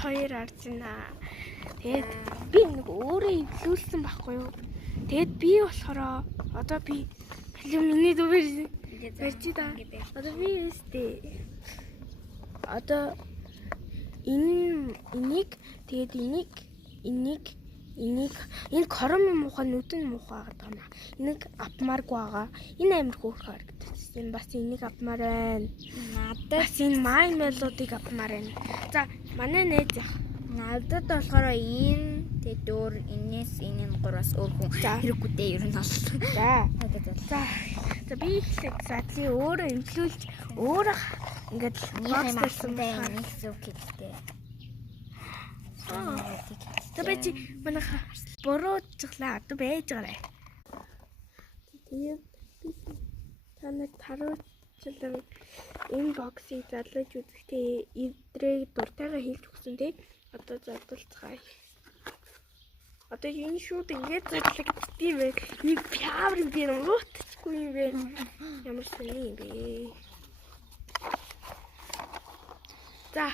хоёр арж байна. Тэгээд би нэг өөрөө эвлүүлсэн байхгүй юу? Тэгээд би болохоор одоо би миний дүүрээ барьж да. Одоо би өстэй. Одоо энийг тэгээд энийг энэ кором муухай нүдэн муухай гэдэг юм аа. Энийг авмааргүй байгаа. Энэ амир хөөрхөн харагдчихсан. Бас энийг авмаар байна. Надад бас энэ май мелодиг авмаар байна. За манай нээж яах. Надад болохоор энэ тэгээд өөр энэс энэ гураас өөр хүн хэрэггүй дээ ер нь бол. За би их задлыг өөрөө имплүүлж өөрөө ингээд боцсон байна. Нэг зүг гэдэг. Тэбэ чи манай буруучлаа одоо байж байгаарай. Тэгээд би таныг таруулчлаа энэ боксыг задлаж үзэхдээ эдрэг дуртайгаа хийлж өгсөн тий. Одоо задлцгаая. Одоо энэ шууд ингээд задлагдсан бэ. Нэг пиаврын би уутчихгүй юм бэ. Ямар сони юм бэ. За.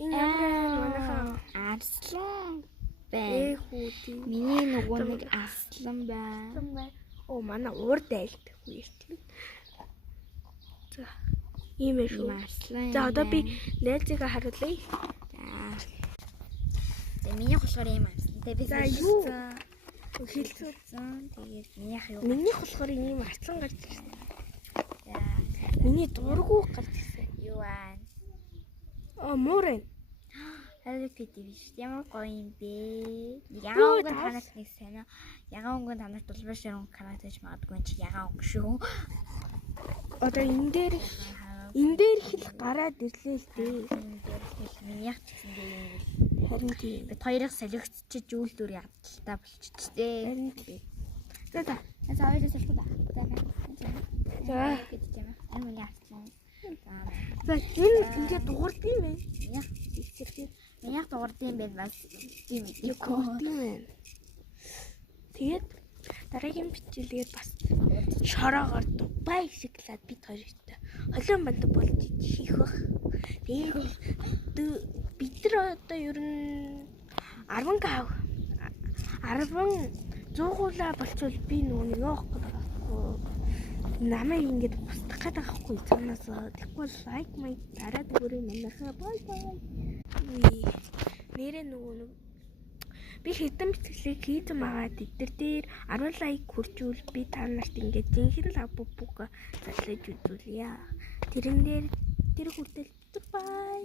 Энэ манайхаа арслан бай. Миний нөгөө нэг арслан бай. Оо манай урд айлдах үертлээ. За. Ийм ээ шүү. За одоо би нээлзийгээ харуулъя. За миний болохоор ийм арслан. Тэгээ би за юу хэлцүүлсэн. Тэгээд минийх юу? Минийх болохоор ийм арслан гарч ирсэн. За. Миний дургуу гарч ирсэн. Юу аа? Муурын. Hello Kitty биш. Ямар гоё юм бэ? Ягаан өнгөнд танаас нэг сайн аа. Ягаан өнгөнд танаас дулбар ширүүн каратэж магадгүй чи ягаан өнгө шүү. Одоо энэ дээр их л гараад ирлээ л дээ. Минийх ч гэсэн дээ. Харин тийм. Бид хоёрыг солигдчихж үйл дүр ядталтаа болчихч дээ. Харин тийм. За. За хоёроо солих уу? За. Гэдэг юм аа. Энэ миний арслан. За энэ ингээд дуурд юм бэ? Минийх дуурд юм байна бас тийм юм. Тэгээд дараагийн бичлэгээр бас шороогоор дубай шоколад бит хоёртой холион бандаг болж хийх бах. Тэгээд бид нар одоо ер нь 10 гав 100 болчихвол би нөгөө нэг явах гэдэг байхгүй. Намайг ингэж устгах гэдэг байхгүй цаанаас тэгвэл лайк майк дараад өгөрэй манайхаа бай. Нэрээ нөгөө нэг би хэдэн бичлэг хийж байгаа тэдэр дээр 10 лайк хүрчүүл би та нарт ингэж жинхэнэ лав бүг задлаж үзүүлье. Тэрэн дээр тэр хүртэл бай.